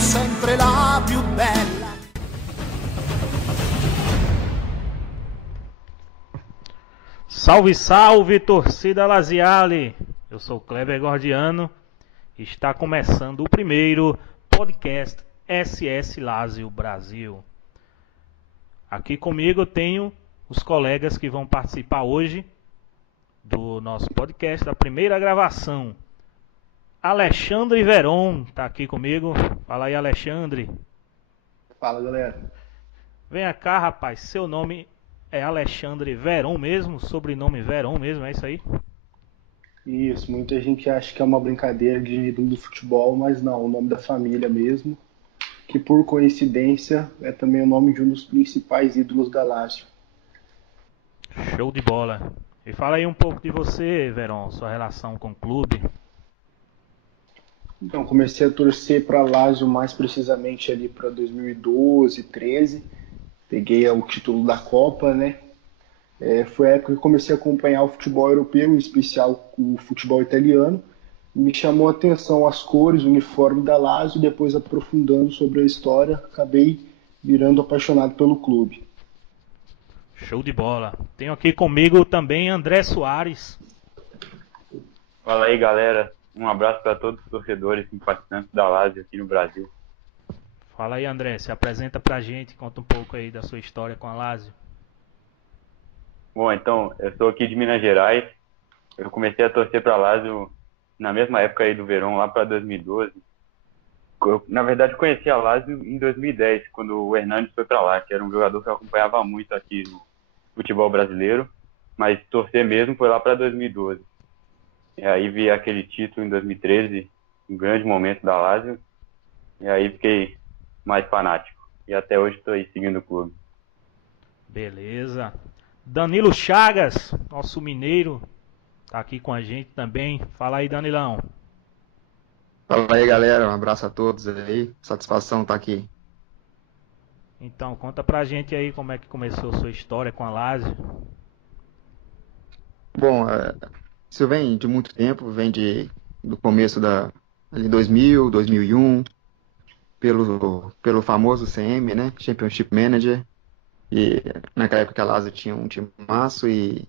sempre la più bella. Salve, salve, torcida Laziale! Eu sou Kleber Gordiano e está começando o primeiro podcast SS Lazio Brasil. Aqui comigo eu tenho os colegas que vão participar hoje do nosso podcast, da primeira gravação. Alexandre Veron está aqui comigo. Fala aí, Alexandre. Fala, galera. Vem cá, rapaz, seu nome é Alexandre Veron mesmo? Sobrenome Veron mesmo, é isso aí? Isso, muita gente acha que é uma brincadeira de ídolo do futebol, mas não, o nome da família mesmo, que por coincidência é também o nome de um dos principais ídolos da Lazio. Show de bola. E fala aí um pouco de você, Veron, sua relação com o clube. Então, comecei a torcer para a Lazio mais precisamente ali para 2012, 13. Peguei o título da Copa, né? Foi a época que comecei a acompanhar o futebol europeu, em especial o futebol italiano. Me chamou a atenção as cores, o uniforme da Lazio, depois aprofundando sobre a história, acabei virando apaixonado pelo clube. Show de bola. Tenho aqui comigo também André Soares. Fala aí, galera. Um abraço para todos os torcedores simpatizantes da Lazio aqui no Brasil. Fala aí, André. Se apresenta pra gente, conta um pouco aí da sua história com a Lazio. Bom, então, eu sou aqui de Minas Gerais. Eu comecei a torcer para a Lazio na mesma época aí do Verón, lá para 2012. Eu, na verdade, conheci a Lazio em 2010, quando o Hernanes foi para lá, que era um jogador que eu acompanhava muito aqui no futebol brasileiro, mas torcer mesmo foi lá para 2012. E aí vi aquele título em 2013, um grande momento da Lazio, e aí fiquei mais fanático. E até hoje estou aí seguindo o clube. Beleza. Danilo Chagas, nosso mineiro, tá aqui com a gente também. Fala aí, Danilão. Fala aí, galera, um abraço a todos aí, satisfação estar aqui. Então, conta pra gente aí como é que começou a sua história com a Lazio. Bom, isso vem de muito tempo, vem do começo ali 2000, 2001, pelo famoso CM, né, Championship Manager, e naquela época a Lazio tinha um time maço e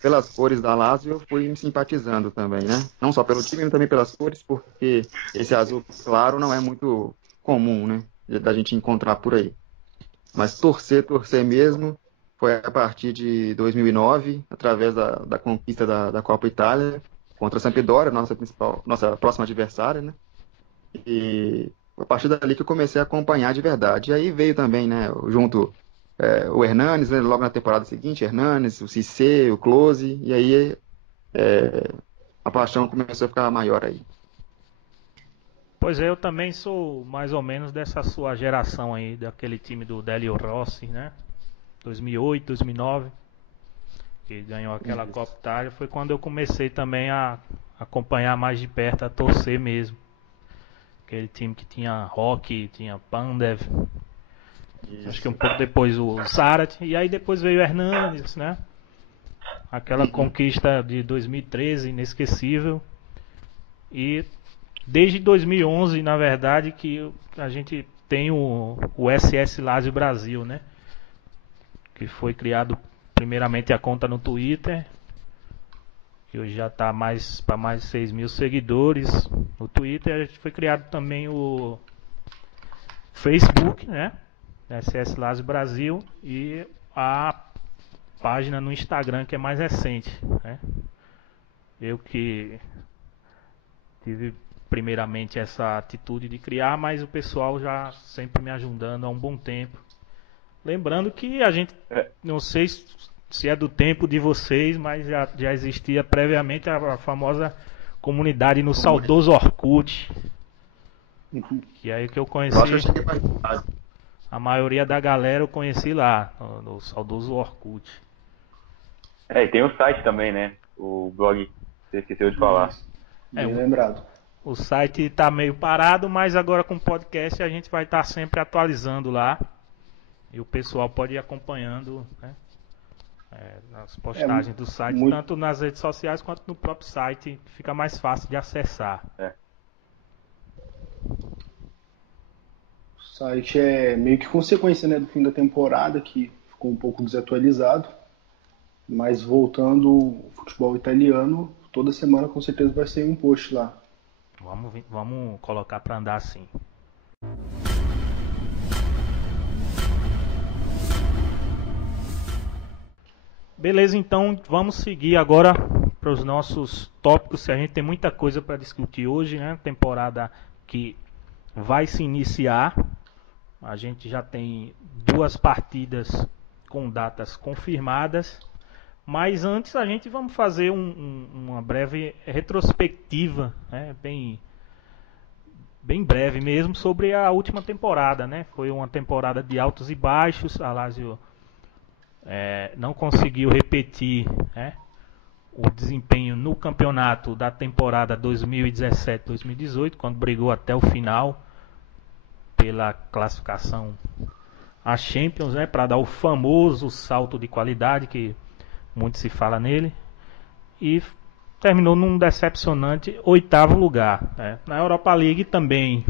pelas cores da Lazio eu fui me simpatizando também, né, não só pelo time, mas também pelas cores, porque esse azul claro não é muito comum, né, da gente encontrar por aí, mas torcer mesmo foi a partir de 2009, através da conquista da Copa Itália contra a Sampdoria, nossa próxima adversária, né? E a partir dali que eu comecei a acompanhar de verdade. E aí veio também, né, junto o Hernanes, né, logo na temporada seguinte, Hernanes, o Cissé, o Klose, e aí a paixão começou a ficar maior aí. Pois é, eu também sou mais ou menos dessa sua geração aí, daquele time do Delio Rossi, né? 2008, 2009, que ganhou aquela Copa Itália, foi quando eu comecei também a acompanhar mais de perto, a torcer mesmo. Aquele time que tinha Roque, tinha Pandev, acho que um pouco depois o Zarat, e aí depois veio o Hernanes, né? Aquela conquista de 2013, inesquecível. E desde 2011, na verdade, que a gente tem o SS Lazio Brasil, né? Que foi criado primeiramente a conta no Twitter, que hoje já está para mais de 6 mil seguidores no Twitter. Foi criado também o Facebook, né? SS Lazio Brasil, e a página no Instagram, que é mais recente, né? Eu que tive primeiramente essa atitude de criar, mas o pessoal já sempre me ajudando há um bom tempo. Lembrando que a gente, não sei se é do tempo de vocês, mas já existia previamente a famosa comunidade no saudoso Orkut. Que aí que eu conheci. A maioria da galera eu conheci lá, no saudoso Orkut. E tem o site também, né? O blog, você esqueceu de falar. Bem lembrado. O site está meio parado, mas agora com o podcast a gente vai estar sempre atualizando lá. E o pessoal pode ir acompanhando, né, nas postagens do site, tanto nas redes sociais quanto no próprio site, que fica mais fácil de acessar. site é meio que consequência, né, do fim da temporada, que ficou um pouco desatualizado. Mas voltando ao futebol italiano, toda semana com certeza vai ser um post lá. Vamos colocar para andar assim. Beleza, então vamos seguir agora para os nossos tópicos. A gente tem muita coisa para discutir hoje, né? Temporada que vai se iniciar. A gente já tem 2 partidas com datas confirmadas. Mas antes a gente vamos fazer uma breve retrospectiva, né? Bem breve mesmo, sobre a última temporada, né? Foi uma temporada de altos e baixos. A Lazio não conseguiu repetir, né, o desempenho no campeonato da temporada 2017-2018, quando brigou até o final pela classificação à Champions, né, para dar o famoso salto de qualidade que muito se fala nele, e terminou num decepcionante 8º lugar, né. Na Europa League também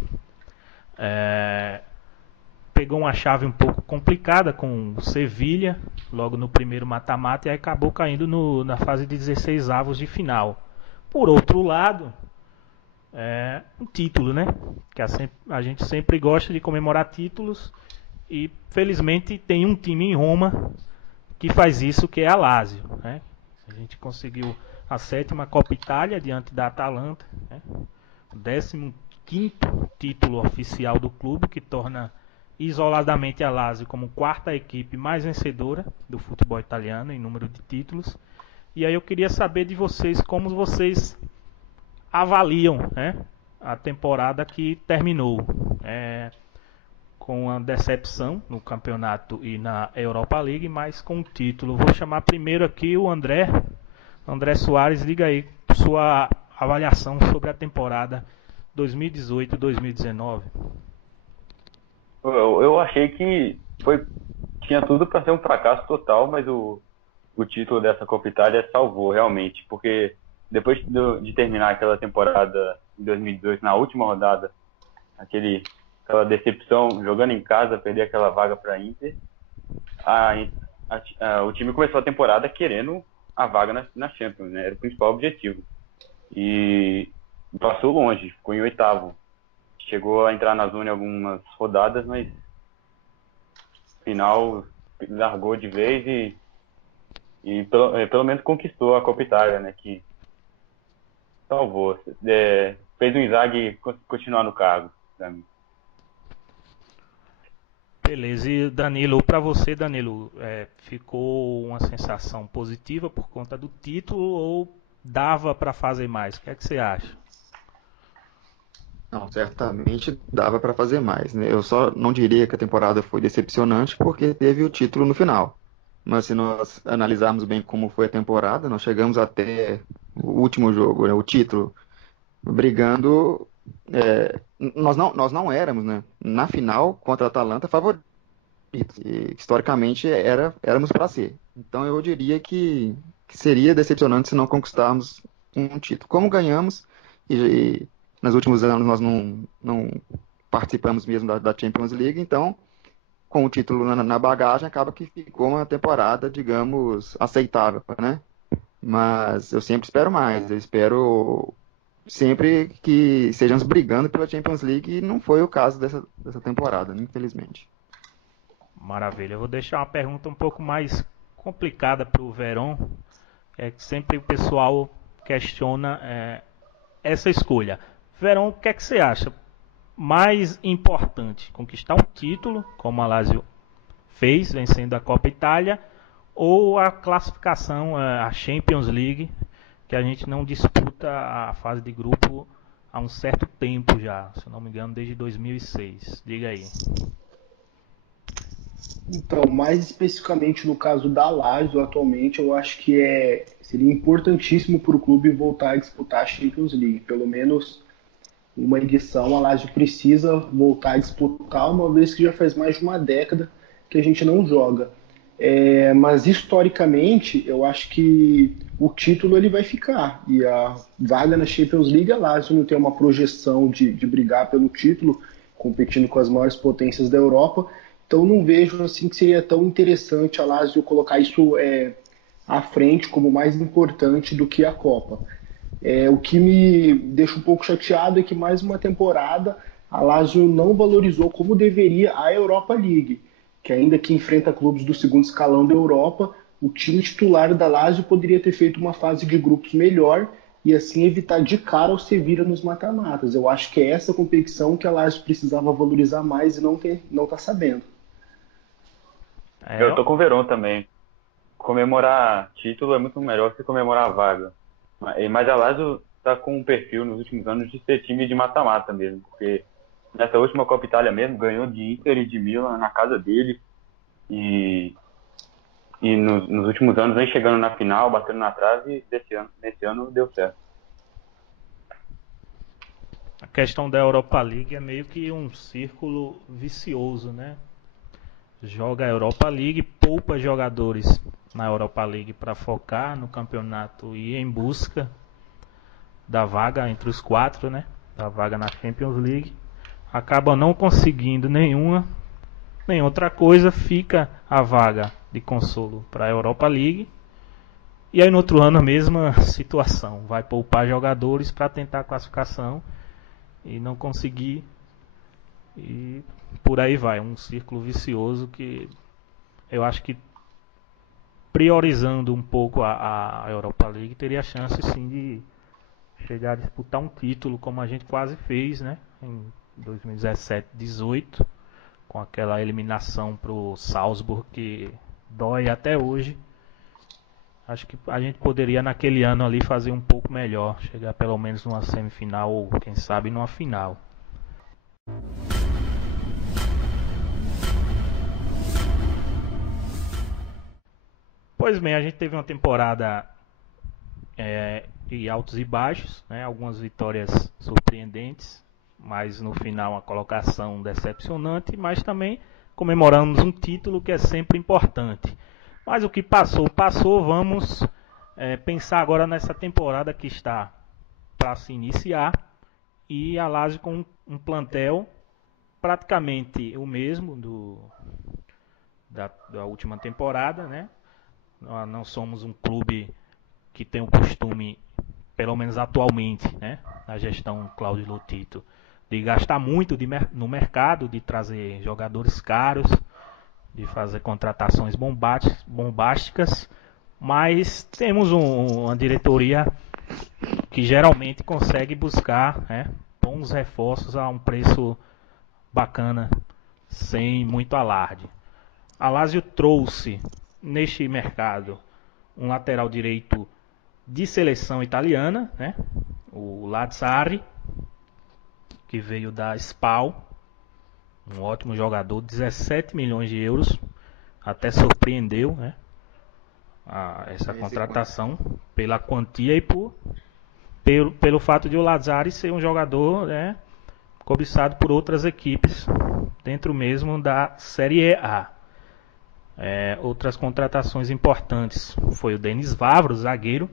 pegou uma chave um pouco complicada com o Sevilha, logo no primeiro mata-mata, e acabou caindo na fase de 16avos de final. Por outro lado, um título, né? Que a gente sempre gosta de comemorar títulos, e felizmente tem um time em Roma que faz isso, que é a Lazio, né? A gente conseguiu a 7ª Copa Itália diante da Atalanta, né? O 15º título oficial do clube, que torna isoladamente a Lazio como 4ª equipe mais vencedora do futebol italiano em número de títulos. E aí eu queria saber de vocês como vocês avaliam, né, a temporada que terminou, com a decepção no campeonato e na Europa League, mas com o título. Vou chamar primeiro aqui o André Soares. Diga aí sua avaliação sobre a temporada 2018-2019. Eu achei que tinha tudo para ser um fracasso total, mas o título dessa Copa Itália salvou realmente, porque depois de terminar aquela temporada em 2018, na última rodada, aquela decepção, jogando em casa, perder aquela vaga para a Inter, o time começou a temporada querendo a vaga na Champions, né? Era o principal objetivo. E passou longe, ficou em 8º. Chegou a entrar na zona em algumas rodadas, mas no final largou de vez e pelo menos conquistou a Copa Itália, né, que salvou. Fez o Inzaghi continuar no cargo, pra mim. Beleza, e Danilo, para você, Danilo, ficou uma sensação positiva por conta do título ou dava para fazer mais? O que é que você acha? Não, certamente dava para fazer mais, né? Eu só não diria que a temporada foi decepcionante porque teve o título no final. Mas se nós analisarmos bem como foi a temporada, nós chegamos até o último jogo, né, o título, brigando. Nós não éramos, né, na final contra a Atalanta favoritos. E, historicamente éramos para ser. Então eu diria que seria decepcionante se não conquistarmos um título. Como ganhamos e nos últimos anos nós não participamos mesmo da Champions League, então com o título na bagagem acaba que ficou uma temporada, digamos, aceitável, né? Mas eu sempre espero mais, eu espero sempre que estejamos brigando pela Champions League, e não foi o caso dessa temporada, infelizmente. Maravilha, eu vou deixar uma pergunta um pouco mais complicada para o Verón, que sempre o pessoal questiona essa escolha. Verón, o que é que você acha mais importante? Conquistar um título, como a Lazio fez, vencendo a Copa Itália, ou a classificação, a Champions League, que a gente não disputa a fase de grupo há um certo tempo já, se não me engano, desde 2006. Diga aí. Então, mais especificamente no caso da Lazio, atualmente, eu acho que seria importantíssimo para o clube voltar a disputar a Champions League. Pelo menos uma edição a Lazio precisa voltar a disputar, uma vez que já faz mais de uma década que a gente não joga. Mas historicamente, eu acho que o título ele vai ficar. E a vaga na Champions League, a Lazio não tem uma projeção de brigar pelo título. competindo com as maiores potências da Europa. Então não vejo assim que seria tão interessante a Lazio colocar isso à frente como mais importante do que a Copa. O que me deixa um pouco chateado é que mais uma temporada a Lazio não valorizou como deveria a Europa League, que ainda que enfrenta clubes do segundo escalão da Europa, o time titular da Lazio poderia ter feito uma fase de grupos melhor e assim evitar de cara o Sevilla nos mata-matas. Eu acho que é essa competição que a Lazio precisava valorizar mais e não está sabendo. Eu tô com o Verón também. Comemorar título é muito melhor que comemorar a vaga. Mas a Lazio tá com um perfil nos últimos anos de ser time de mata-mata mesmo, porque nessa última Copa Itália mesmo ganhou de Inter e de Milan na casa dele e nos últimos anos vem chegando na final, batendo na trave, e nesse ano deu certo. A questão da Europa League é meio que um círculo vicioso, né? Joga a Europa League, poupa jogadores na Europa League para focar no campeonato e ir em busca da vaga entre os 4, né? Da vaga na Champions League. Acaba não conseguindo nem outra coisa, fica a vaga de consolo para a Europa League. E aí no outro ano a mesma situação, vai poupar jogadores para tentar a classificação e não conseguir, e por aí vai, um círculo vicioso que eu acho que priorizando um pouco a Europa League teria chance sim de chegar a disputar um título como a gente quase fez, né, em 2017-18, com aquela eliminação para o Salzburg que dói até hoje. Acho que a gente poderia naquele ano ali fazer um pouco melhor, chegar pelo menos numa semifinal ou quem sabe numa final. Pois bem, a gente teve uma temporada de altos e baixos, né? Algumas vitórias surpreendentes, mas no final uma colocação decepcionante, mas também comemoramos um título que é sempre importante. Mas o que passou, vamos pensar agora nessa temporada que está para se iniciar e a Lazio com um plantel praticamente o mesmo da última temporada, né? Nós não somos um clube que tem o costume, pelo menos atualmente, né, na gestão Cláudio Lotito, de gastar muito no mercado, de trazer jogadores caros, de fazer contratações bombásticas, mas temos uma diretoria que geralmente consegue buscar, né, bons reforços a um preço bacana, sem muito alarde. A Lazio trouxe neste mercado um lateral direito de seleção italiana, né, o Lazzari, que veio da Spal, um ótimo jogador, 17 milhões de euros, até surpreendeu, né, essa contratação pela quantia e pelo fato de o Lazzari ser um jogador, né, cobiçado por outras equipes dentro mesmo da Série A. Outras contratações importantes foi o Denis Vavro, zagueiro,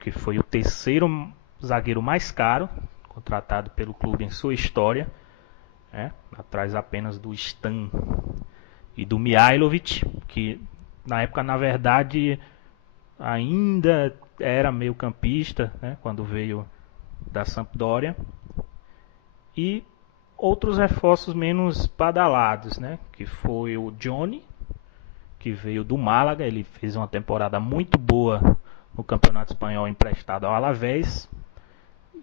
que foi o terceiro zagueiro mais caro contratado pelo clube em sua história, né, atrás apenas do Stan e do Mihailovic, que na época, na verdade, ainda era meio campista, né, quando veio da Sampdoria. E outros reforços menos badalados, né, que foi o Johnny, que veio do Málaga. Ele fez uma temporada muito boa no Campeonato Espanhol emprestado ao Alavés,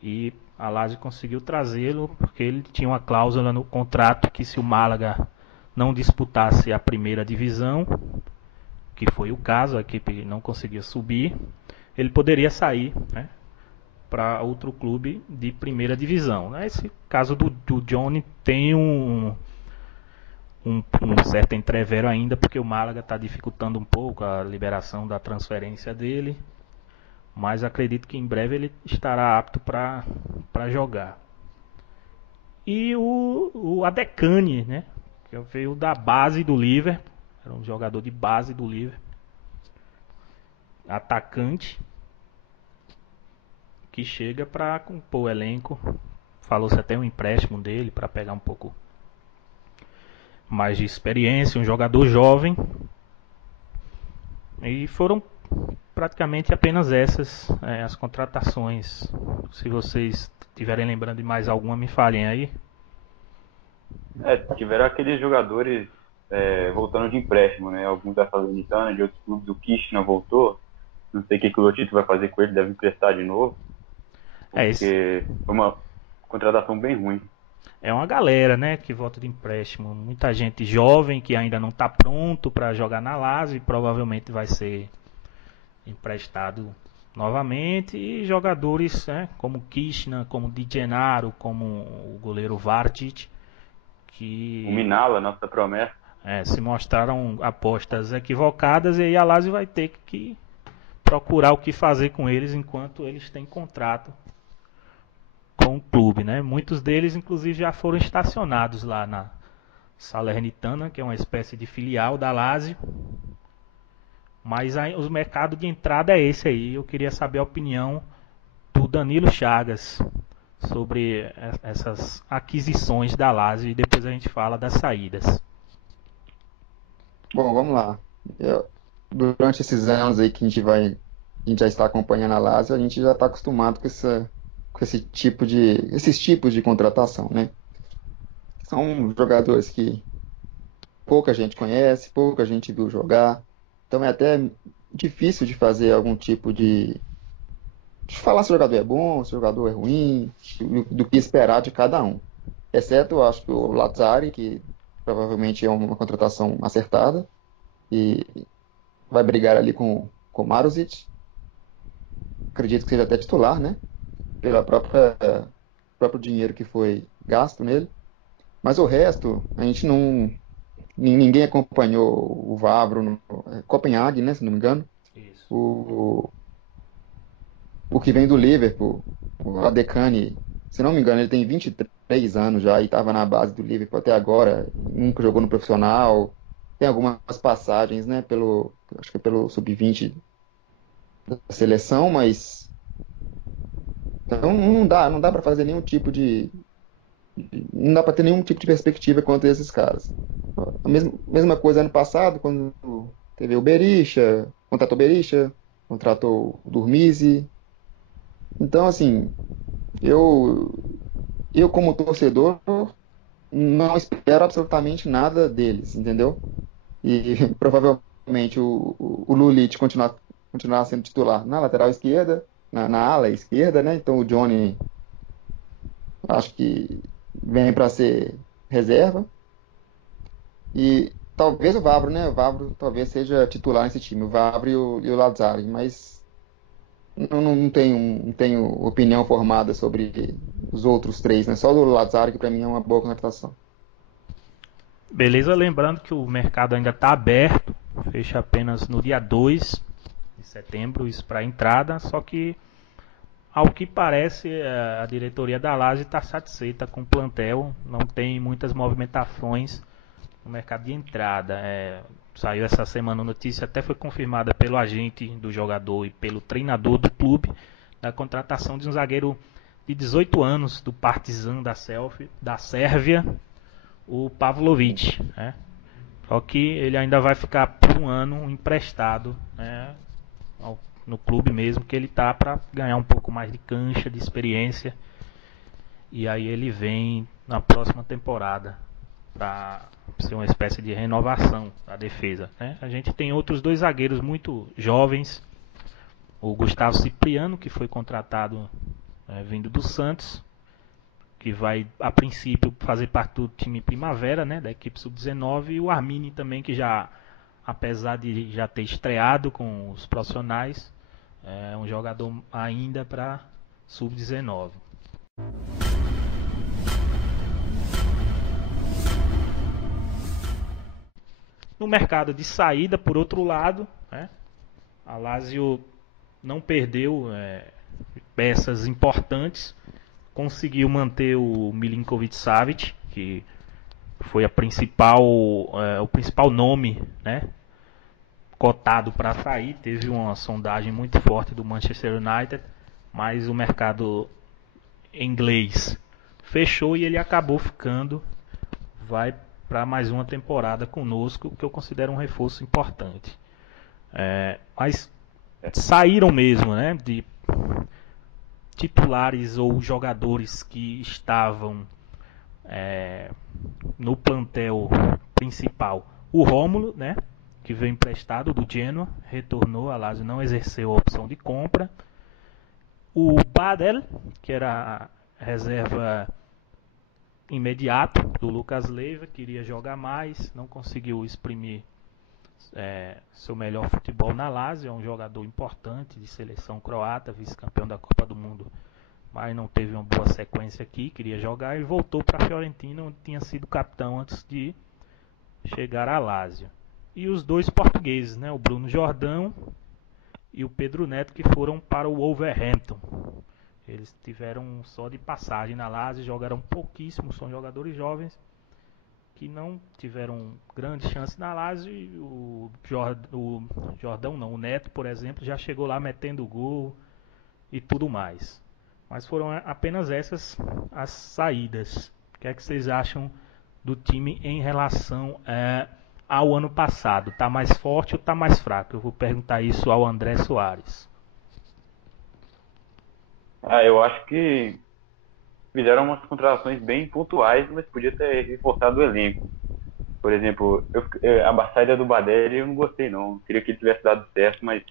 e a Lazio conseguiu trazê-lo porque ele tinha uma cláusula no contrato que se o Málaga não disputasse a primeira divisão, que foi o caso, a equipe não conseguia subir, ele poderia sair, né, para outro clube de primeira divisão. Nesse caso do Johnny tem um certo entrevero ainda, porque o Málaga está dificultando um pouco a liberação da transferência dele, mas acredito que em breve ele estará apto para jogar. E o Adecani, né, que veio da base do Liverpool, era um jogador de base do Liverpool, atacante, que chega para compor o elenco, falou-se até um empréstimo dele para pegar um pouco mais de experiência, um jogador jovem. E foram praticamente apenas essas as contratações. Se vocês estiverem lembrando de mais alguma, me falem aí. Tiveram aqueles jogadores voltando de empréstimo, né? Alguns da Salernitana, de outros clubes, o Kishna voltou. Não sei o que o Lotito vai fazer com ele, deve emprestar de novo. Porque foi uma contratação bem ruim. É uma galera, né, que volta de empréstimo. Muita gente jovem que ainda não está pronto para jogar na Lazio e provavelmente vai ser emprestado novamente. E jogadores, né, como Kishna, como Di Gennaro, como o goleiro Vartic, que o Minala, nossa promessa. se mostraram apostas equivocadas, e aí a Lazio vai ter que procurar o que fazer com eles enquanto eles têm contrato com o clube, né? Muitos deles, inclusive, já foram estacionados lá na Salernitana, que é uma espécie de filial da Lazio. Mas aí, o mercado de entrada é esse aí. Eu queria saber a opinião do Danilo Chagas sobre essas aquisições da Lazio, e depois a gente fala das saídas. Bom, vamos lá. Durante esses anos aí que a gente já está acompanhando a Lazio, a gente já está acostumado com esses tipos de contratação, né? São jogadores que pouca gente conhece, pouca gente viu jogar, então é até difícil de fazer algum tipo de falar se o jogador é bom, se o jogador é ruim, do que esperar de cada um. Exceto, eu acho que o Lazzari, que provavelmente é uma contratação acertada e vai brigar ali com o Maruzic. Acredito que seja até titular, né? Pelo próprio dinheiro que foi gasto nele. Mas o resto, a gente não... Ninguém acompanhou o Vavro no Copenhague, né? Se não me engano. Isso. O que vem do Liverpool, o Adekane, se não me engano, ele tem 23 anos já e estava na base do Liverpool até agora. Nunca jogou no profissional. Tem algumas passagens, né? Acho que pelo Sub-20 da seleção, mas... Então não dá para fazer nenhum tipo não dá para ter nenhum tipo de perspectiva quanto a esses caras. A mesma coisa ano passado, quando teve o Berisha, contratou o Berisha, contratou o Durmizi. Então, assim, eu como torcedor não espero absolutamente nada deles, entendeu? E provavelmente o Lulic continuar sendo titular na lateral esquerda, na ala esquerda, né? Então o Johnny acho que vem para ser reserva. E talvez o Vavro, né? O Vavro talvez seja titular nesse time, o Vavro e o Lazzari, mas não tenho opinião formada sobre os outros três, né? Só do Lazzari, que para mim é uma boa contratação. Beleza, lembrando que o mercado ainda está aberto, fecha apenas no dia 2 de setembro, isso para entrada, só que ao que parece a diretoria da Lazio está satisfeita com o plantel, não tem muitas movimentações no mercado de entrada. Saiu essa semana a notícia, até foi confirmada pelo agente do jogador e pelo treinador do clube, da contratação de um zagueiro de 18 anos do Partizan da Sérvia, o Pavlovic, né? Só que ele ainda vai ficar por um ano emprestado, né, no clube mesmo que ele está, para ganhar um pouco mais de cancha, de experiência, e aí ele vem na próxima temporada para ser uma espécie de renovação da defesa, né? A gente tem outros dois zagueiros muito jovens, o Gustavo Cipriano, que foi contratado vindo do Santos, que vai a princípio fazer parte do time Primavera, né, da equipe Sub-19, e o Armini também, que já, apesar de já ter estreado com os profissionais, é um jogador ainda para Sub-19. No mercado de saída, por outro lado, né, a Lazio não perdeu peças importantes, conseguiu manter o Milinkovic-Savic, que foi o principal nome, né, cotado para sair. Teve uma sondagem muito forte do Manchester United, mas o mercado inglês fechou e ele acabou ficando, vai para mais uma temporada conosco, que eu considero um reforço importante. Mas saíram mesmo, né, de titulares ou jogadores que estavam no plantel principal. O Rômulo, né, que veio emprestado do Genoa, retornou a Lazio, não exerceu a opção de compra. O Badel, que era a reserva imediato do Lucas Leiva, queria jogar mais, não conseguiu exprimir seu melhor futebol na Lazio. É um jogador importante de seleção croata, vice-campeão da Copa do Mundo, mas não teve uma boa sequência aqui, queria jogar e voltou para a Fiorentina, onde tinha sido capitão antes de chegar à Lazio. E os dois portugueses, né, o Bruno Jordão e o Pedro Neto, que foram para o Wolverhampton. Eles tiveram só de passagem na Lazio, jogaram pouquíssimo, são jogadores jovens que não tiveram grande chance na Lazio. E o Neto, por exemplo, já chegou lá metendo gol e tudo mais. Mas foram apenas essas as saídas. O que é que vocês acham do time em relação ao ano passado? Está mais forte ou está mais fraco? Eu vou perguntar isso ao André Soares. Eu acho que fizeram umas contratações bem pontuais, mas podia ter reforçado o elenco. Por exemplo, a saída do Badel eu não gostei não. Queria que ele tivesse dado certo, mas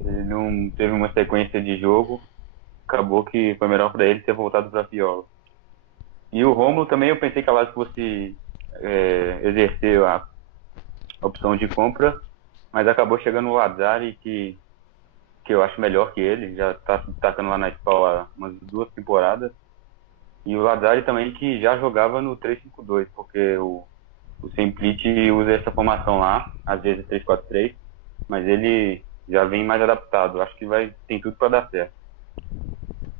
ele não teve uma sequência de jogo. Acabou que foi melhor para ele ter voltado para a Viola. E o Rômulo também eu pensei que a Lazio fosse exercer a opção de compra, mas acabou chegando o Lazzari, que eu acho melhor que ele, já está se destacando lá na SPAL há umas 2 temporadas. E o Lazzari também, que já jogava no 3-5-2, porque o Semplice usa essa formação lá, às vezes 3-4-3, mas ele já vem mais adaptado, acho que tem tudo para dar certo.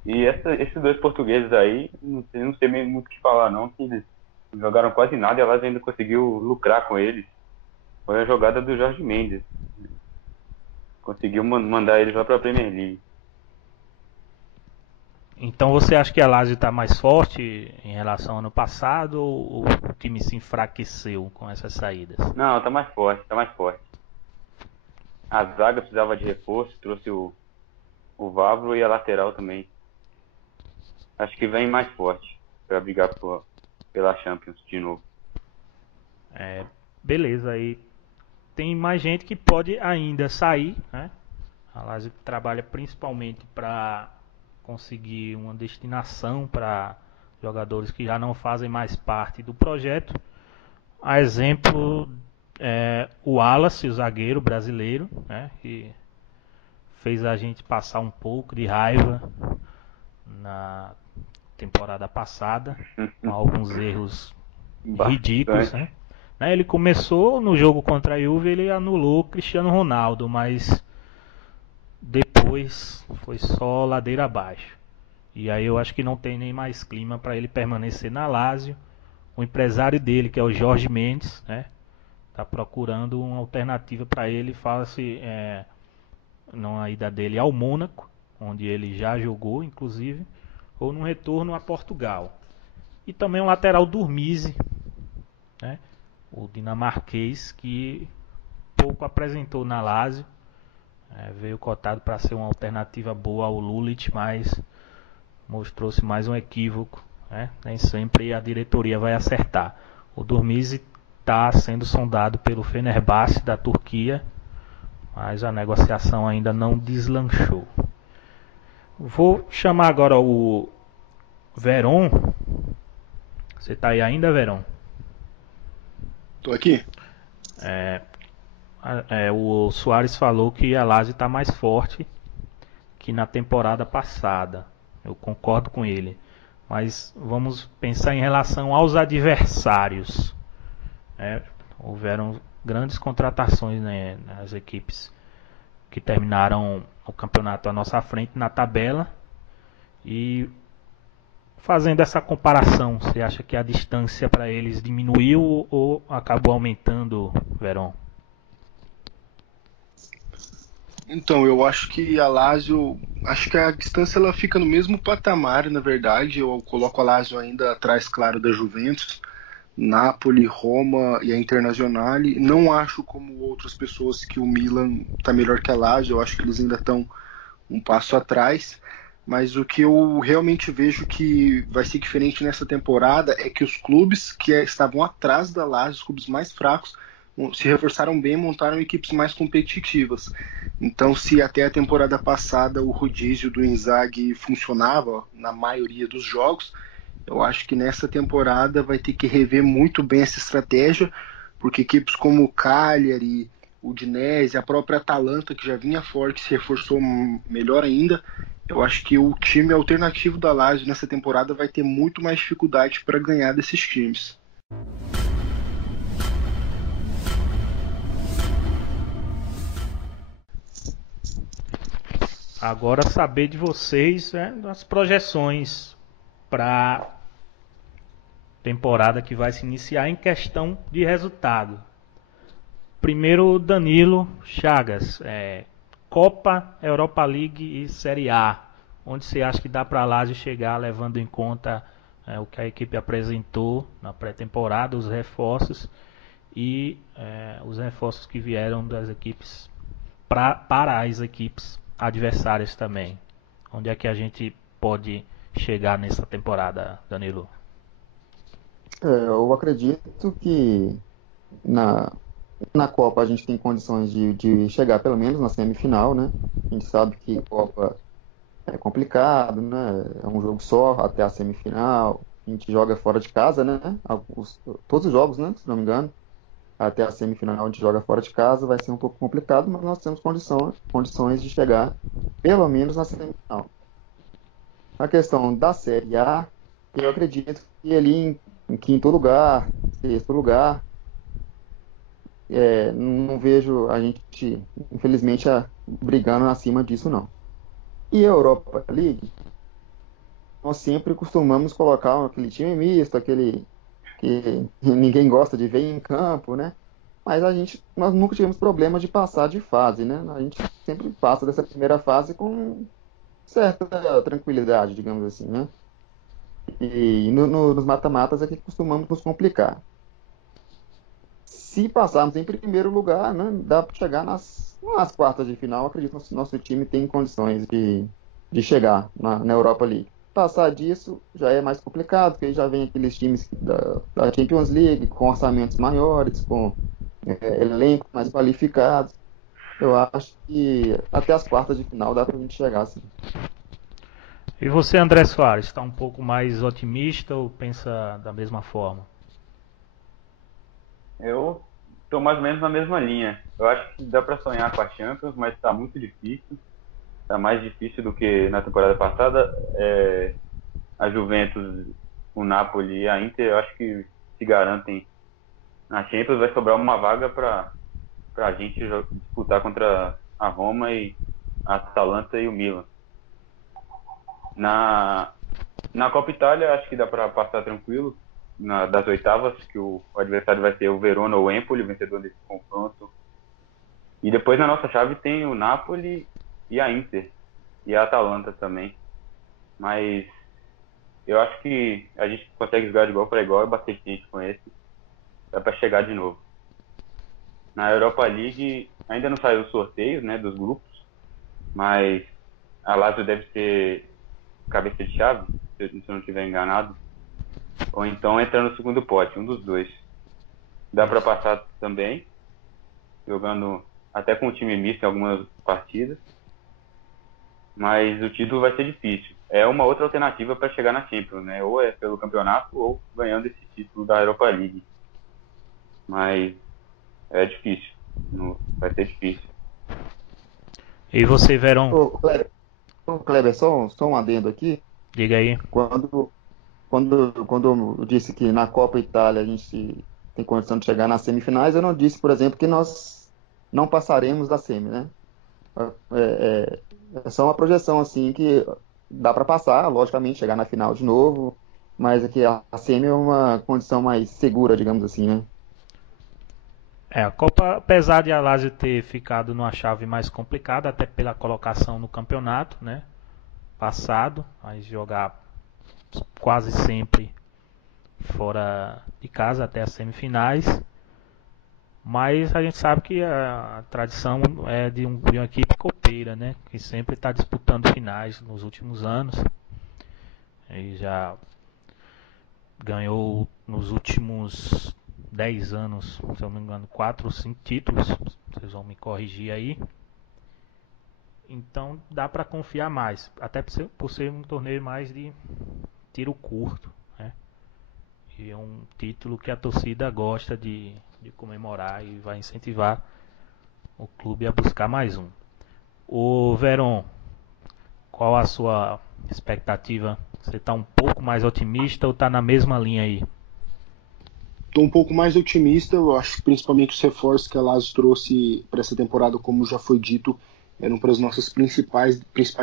E esses dois portugueses aí, não sei muito o que falar não, que eles jogaram quase nada e a Lazio ainda conseguiu lucrar com eles. Foi a jogada do Jorge Mendes. Conseguiu mandar eles lá para a Premier League. Então você acha que a Lazio está mais forte em relação ao ano passado, ou o time se enfraqueceu com essas saídas? Não, tá mais forte. A zaga precisava de reforço, trouxe o Vavro e a lateral também. Acho que vem mais forte para brigar pela Champions de novo. Beleza, aí tem mais gente que pode ainda sair, né? A Lazio trabalha principalmente para conseguir uma destinação para jogadores que já não fazem mais parte do projeto. A exemplo, o Wallace, o zagueiro brasileiro, né, que fez a gente passar um pouco de raiva na temporada passada, com alguns erros ridículos, né? Ele começou no jogo contra a Juve, ele anulou o Cristiano Ronaldo, mas depois foi só ladeira abaixo. E aí eu acho que não tem nem mais clima para ele permanecer na Lazio. O empresário dele, que é o Jorge Mendes, né, está procurando uma alternativa para ele. Fala-se na ida dele ao Mônaco, onde ele já jogou, inclusive, ou no retorno a Portugal. E também o lateral Durmisi, né, o dinamarquês, que pouco apresentou na Lazio. Veio cotado para ser uma alternativa boa ao Lulic, mas mostrou-se mais um equívoco, né? Nem sempre a diretoria vai acertar. O Durmisi está sendo sondado pelo Fenerbahçe da Turquia, mas a negociação ainda não deslanchou. Vou chamar agora o Veron. Você está aí ainda, Veron? Tô aqui. O Soares falou que a Lazio está mais forte que na temporada passada. Eu concordo com ele. Mas vamos pensar em relação aos adversários. Houveram grandes contratações, né, nas equipes que terminaram o campeonato à nossa frente na tabela. E fazendo essa comparação, você acha que a distância para eles diminuiu ou acabou aumentando, Veron? Então, eu acho que a Lazio, acho que a distância ela fica no mesmo patamar, na verdade. Eu coloco a Lazio ainda atrás, claro, da Juventus, Napoli, Roma e a Internazionale. Não acho, como outras pessoas, que o Milan está melhor que a Lazio. Eu acho que eles ainda estão um passo atrás. Mas o que eu realmente vejo que vai ser diferente nessa temporada é que os clubes que estavam atrás da Lazio, os clubes mais fracos, se reforçaram bem e montaram equipes mais competitivas. Então, se até a temporada passada o rodízio do Inzaghi funcionava na maioria dos jogos, eu acho que nessa temporada vai ter que rever muito bem essa estratégia, porque equipes como o Cagliari, o Udinese, a própria Atalanta, que já vinha forte, se reforçou melhor ainda. Eu acho que o time alternativo da Lazio nessa temporada vai ter muito mais dificuldade para ganhar desses times. Agora saber de vocês, das projeções para temporada que vai se iniciar em questão de resultado. Primeiro, Danilo Chagas, Copa, Europa League e Série A. Onde você acha que dá para a Lazio chegar, levando em conta o que a equipe apresentou na pré-temporada, os reforços e os reforços que vieram das equipes para as equipes adversárias também. Onde é que a gente pode chegar nessa temporada, Danilo? Eu acredito que na Copa a gente tem condições de chegar pelo menos na semifinal, né? A gente sabe que Copa é complicado, né? É um jogo só até a semifinal. A gente joga fora de casa, né? Todos os jogos, né? Se não me engano. Até a semifinal a gente joga fora de casa, vai ser um pouco complicado, mas nós temos condições de chegar pelo menos na semifinal. A questão da Série A, eu acredito que ali em quinto lugar, sexto lugar, não vejo a gente, infelizmente, brigando acima disso, não. E a Europa League, nós sempre costumamos colocar aquele time misto, aquele que ninguém gosta de ver em campo, né? Mas nós nunca tivemos problema de passar de fase, né? A gente sempre passa dessa primeira fase com certa tranquilidade, digamos assim, né? E nos mata-matas é que costumamos nos complicar. Se passarmos em primeiro lugar, né, dá para chegar nas quartas de final. Acredito que nosso time tem condições de chegar na Europa League. Passar disso já é mais complicado, porque já vem aqueles times da Champions League com orçamentos maiores, com elencos mais qualificados. Eu acho que até as quartas de final dá para a gente chegar assim. E você, André Soares, está um pouco mais otimista ou pensa da mesma forma? Eu tô mais ou menos na mesma linha. Eu acho que dá para sonhar com a Champions, mas está muito difícil. Está mais difícil do que na temporada passada. A Juventus, o Napoli e a Inter, eu acho que se garantem na Champions. Vai sobrar uma vaga para a gente disputar contra a Roma e a Atalanta e o Milan. Na Copa Itália, acho que dá para passar tranquilo. Das oitavas, que o adversário vai ser o Verona ou o Empoli, vencedor desse confronto. E depois na nossa chave tem o Napoli e a Inter. E a Atalanta também. Mas eu acho que a gente consegue jogar de igual para igual, é bastante gente com esse. Dá para chegar de novo. Na Europa League ainda não saiu os sorteios, né, dos grupos. Mas a Lazio deve ser cabeça de chave, se eu não estiver enganado. Ou então entra no segundo pote, um dos dois. Dá para passar também, jogando até com o time misto em algumas partidas. Mas o título vai ser difícil. É uma outra alternativa para chegar na Champions, né? Ou é pelo campeonato ou ganhando esse título da Europa League. Mas é difícil. Vai ser difícil. E você, Verón? Ô, Kleber, só um adendo aqui. Diga aí. Quando eu disse que na Copa Itália a gente tem condição de chegar nas semifinais, eu não disse, por exemplo, que nós não passaremos da semi, né? É só uma projeção assim que dá para passar, logicamente, chegar na final de novo, mas aqui a semi é uma condição mais segura, digamos assim, né? A Copa, apesar de a Lazio ter ficado numa chave mais complicada, até pela colocação no campeonato, né? Passado, mas jogar quase sempre fora de casa até as semifinais. Mas a gente sabe que a tradição é de uma equipe copeira, né? Que sempre está disputando finais nos últimos anos. E já ganhou nos últimos 10 anos, se eu não me engano, 4 ou 5 títulos. Vocês vão me corrigir aí. Então dá para confiar mais, até por ser um torneio mais de tiro curto, né? E é um título que a torcida gosta de comemorar e vai incentivar o clube a buscar mais um. O Veron, qual a sua expectativa? Você está um pouco mais otimista ou está na mesma linha aí? Estou um pouco mais otimista, eu acho que principalmente os reforços que a Lazio trouxe para essa temporada, como já foi dito, eram para as nossas principais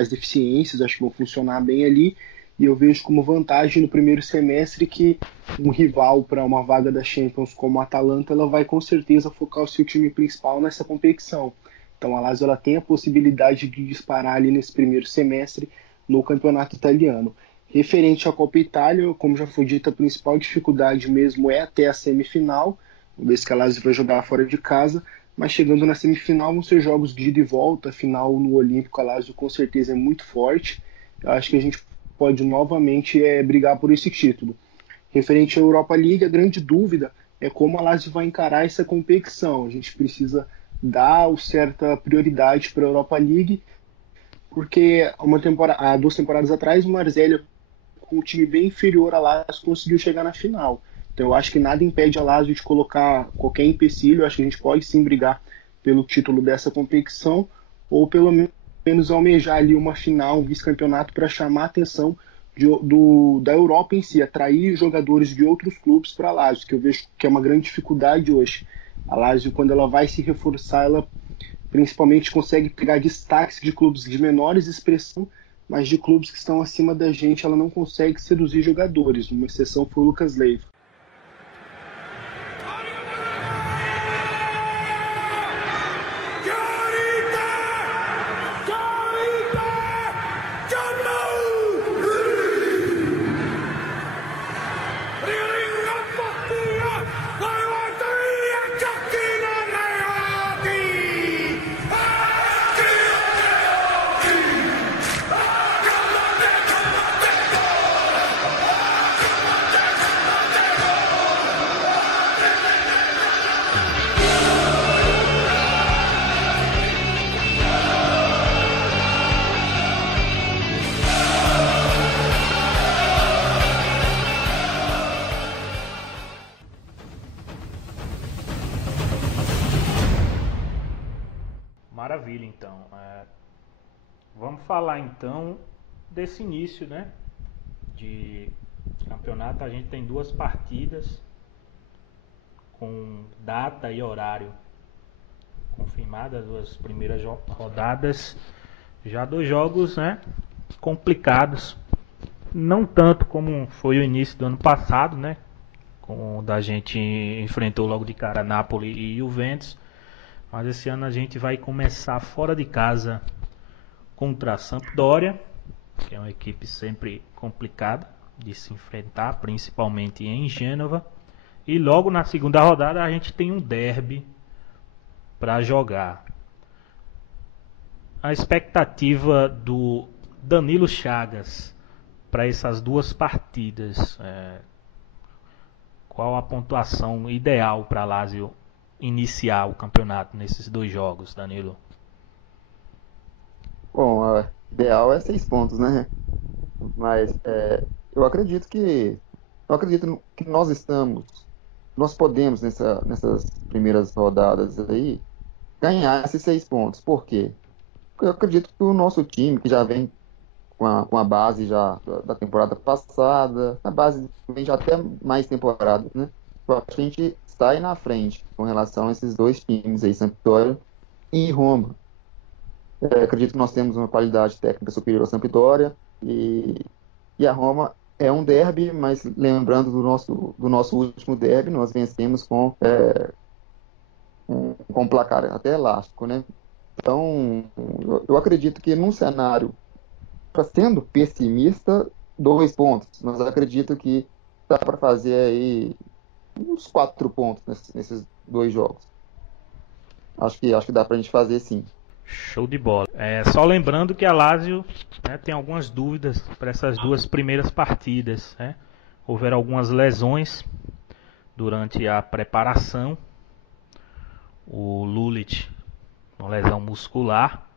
deficiências, acho que vão funcionar bem ali, e eu vejo como vantagem no primeiro semestre que um rival para uma vaga da Champions como a Atalanta, ela vai com certeza focar o seu time principal nessa competição. Então a Lazio ela tem a possibilidade de disparar ali nesse primeiro semestre no campeonato italiano. Referente à Copa Itália, como já foi dito, a principal dificuldade mesmo é até a semifinal, uma vez que a Lazio vai jogar fora de casa, mas chegando na semifinal vão ser jogos de ida e volta, a final no Olímpico, a Lazio com certeza é muito forte, eu acho que a gente pode novamente brigar por esse título. Referente à Europa League, a grande dúvida é como a Lazio vai encarar essa competição, a gente precisa dar certa prioridade para a Europa League, porque há 2 temporadas atrás o Marselha, com um time bem inferior a Lazio, conseguiu chegar na final. Então eu acho que nada impede a Lazio de colocar qualquer empecilho, eu acho que a gente pode sim brigar pelo título dessa competição, ou pelo menos almejar ali uma final, um vice-campeonato para chamar a atenção da Europa em si, atrair jogadores de outros clubes para a Lazio, que eu vejo que é uma grande dificuldade hoje. A Lazio, quando ela vai se reforçar, ela principalmente consegue pegar destaques de clubes de menores expressão, mas de clubes que estão acima da gente, ela não consegue seduzir jogadores. Uma exceção foi o Lucas Leiva. Maravilha, então. Vamos falar então desse início, né, de campeonato. A gente tem 2 partidas com data e horário confirmadas, 2 primeiras rodadas. Já 2 jogos, né, complicados. Não tanto como foi o início do ano passado, né, quando a gente enfrentou logo de cara Napoli e Juventus. Mas esse ano a gente vai começar fora de casa contra a Sampdoria, que é uma equipe sempre complicada de se enfrentar, principalmente em Gênova. E logo na segunda rodada a gente tem um derby para jogar. A expectativa do Danilo Chagas para essas 2 partidas, qual a pontuação ideal para a Lazio iniciar o campeonato nesses 2 jogos, Danilo? Bom, o ideal é 6 pontos, né? Mas eu acredito que nós podemos nessas primeiras rodadas aí ganhar esses 6 pontos. Por quê? Porque eu acredito que o nosso time, que já vem com a base já da temporada passada, a base vem já até mais temporadas, né? Eu acho que a gente está aí na frente com relação a esses 2 times aí, Sampdoria e Roma. Acredito que nós temos uma qualidade técnica superior à Sampdoria e a Roma é um derby, mas lembrando do nosso último derby, nós vencemos com um placar até elástico, né? Então, eu acredito que num cenário, sendo pessimista, 2 pontos, mas eu acredito que dá para fazer aí uns 4 pontos nesses 2 jogos. Acho que dá pra gente fazer sim. Show de bola. Só lembrando que a Lazio, né, tem algumas dúvidas para essas duas primeiras partidas, né? Houveram algumas lesões durante a preparação. O Lulic, uma lesão muscular,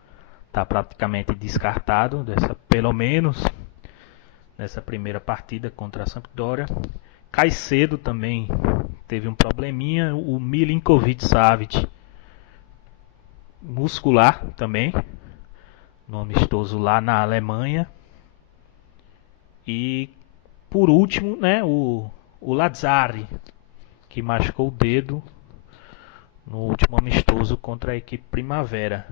está praticamente descartado, pelo menos nessa primeira partida contra a Sampdoria. Caicedo também teve um probleminha. O Milinkovic-Savic, muscular também, no amistoso lá na Alemanha. E por último, né, o Lazzari, que machucou o dedo no último amistoso contra a equipe Primavera.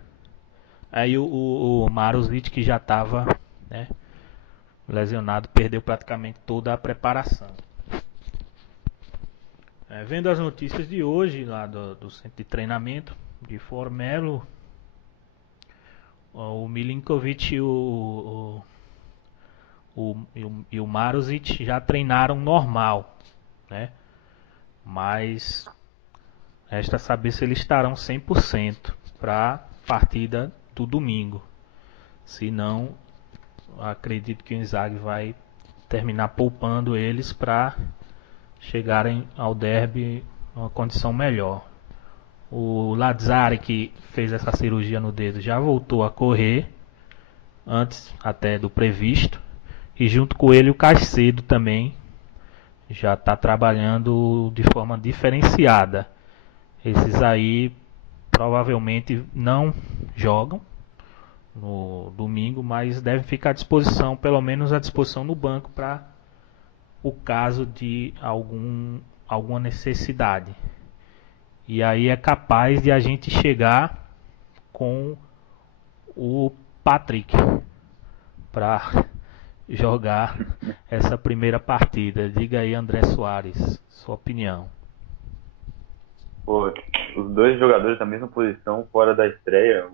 Aí o Marusic, que já estava, né, lesionado, perdeu praticamente toda a preparação. Vendo as notícias de hoje lá do centro de treinamento de Formelo, o Milinkovic e o Marusic já treinaram normal, né? Mas resta saber se eles estarão 100% para a partida do domingo. Se não, acredito que o Inzaghi vai terminar poupando eles para chegarem ao derby numa condição melhor. O Lazzari, que fez essa cirurgia no dedo, já voltou a correr antes até do previsto, e junto com ele o Caicedo também já está trabalhando de forma diferenciada. Esses aí provavelmente não jogam no domingo, mas devem ficar à disposição, pelo menos à disposição no banco, para o caso de alguma necessidade. E aí é capaz de a gente chegar com o Patrick para jogar essa primeira partida. Diga aí, André Soares, sua opinião. Pô, os dois jogadores da mesma posição fora da estreia,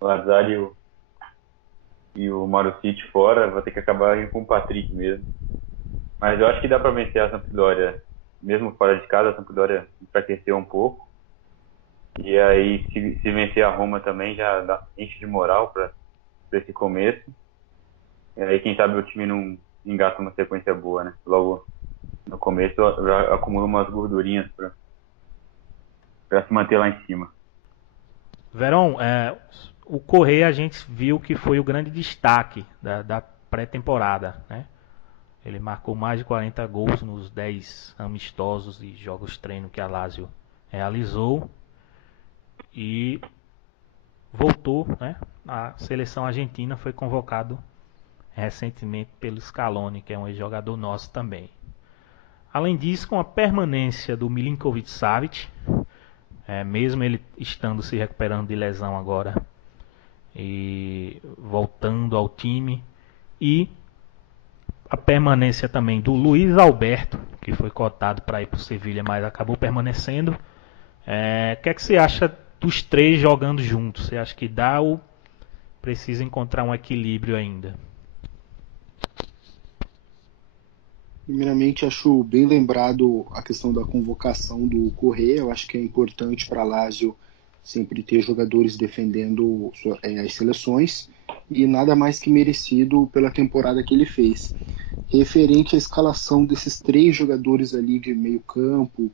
o Lazzari e o Marusic fora, vai ter que acabar indo com o Patrick mesmo. Mas eu acho que dá para vencer a Sampdoria, mesmo fora de casa. A Sampdoria enfraqueceu um pouco. E aí, se vencer a Roma também, já enche de moral para esse começo. E aí, quem sabe o time não engata uma sequência boa, né? Logo no começo, já acumula umas gordurinhas para se manter lá em cima. Verón, o Correa a gente viu que foi o grande destaque da pré-temporada, né? Ele marcou mais de 40 gols nos 10 amistosos e jogos treino que a Lazio realizou. E voltou, né? A seleção argentina, foi convocado recentemente pelo Scaloni, que é um ex-jogador nosso também. Além disso, com a permanência do Milinkovic-Savic, mesmo ele estando se recuperando de lesão agora e voltando ao time, e a permanência também do Luiz Alberto, que foi cotado para ir para o Sevilha, mas acabou permanecendo. O que é que você acha dos três jogando juntos? Você acha que dá ou precisa encontrar um equilíbrio ainda? Primeiramente, acho bem lembrado a questão da convocação do Correa. Eu acho que é importante para a Lazio sempre ter jogadores defendendo as seleções, e nada mais que merecido pela temporada que ele fez. Referente à escalação desses três jogadores ali de meio campo,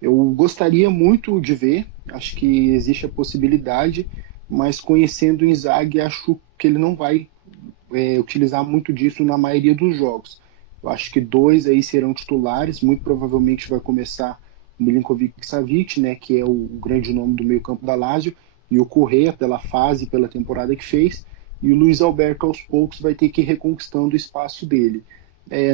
eu gostaria muito de ver, acho que existe a possibilidade, mas conhecendo o Inzaghi, acho que ele não vai utilizar muito disso na maioria dos jogos. Eu acho que 2 aí serão titulares, muito provavelmente vai começar o Milinkovic-Savic, né, que é o grande nome do meio campo da Lazio, e o Correa, pela fase, pela temporada que fez, e o Luiz Alberto aos poucos vai ter que ir reconquistando o espaço dele.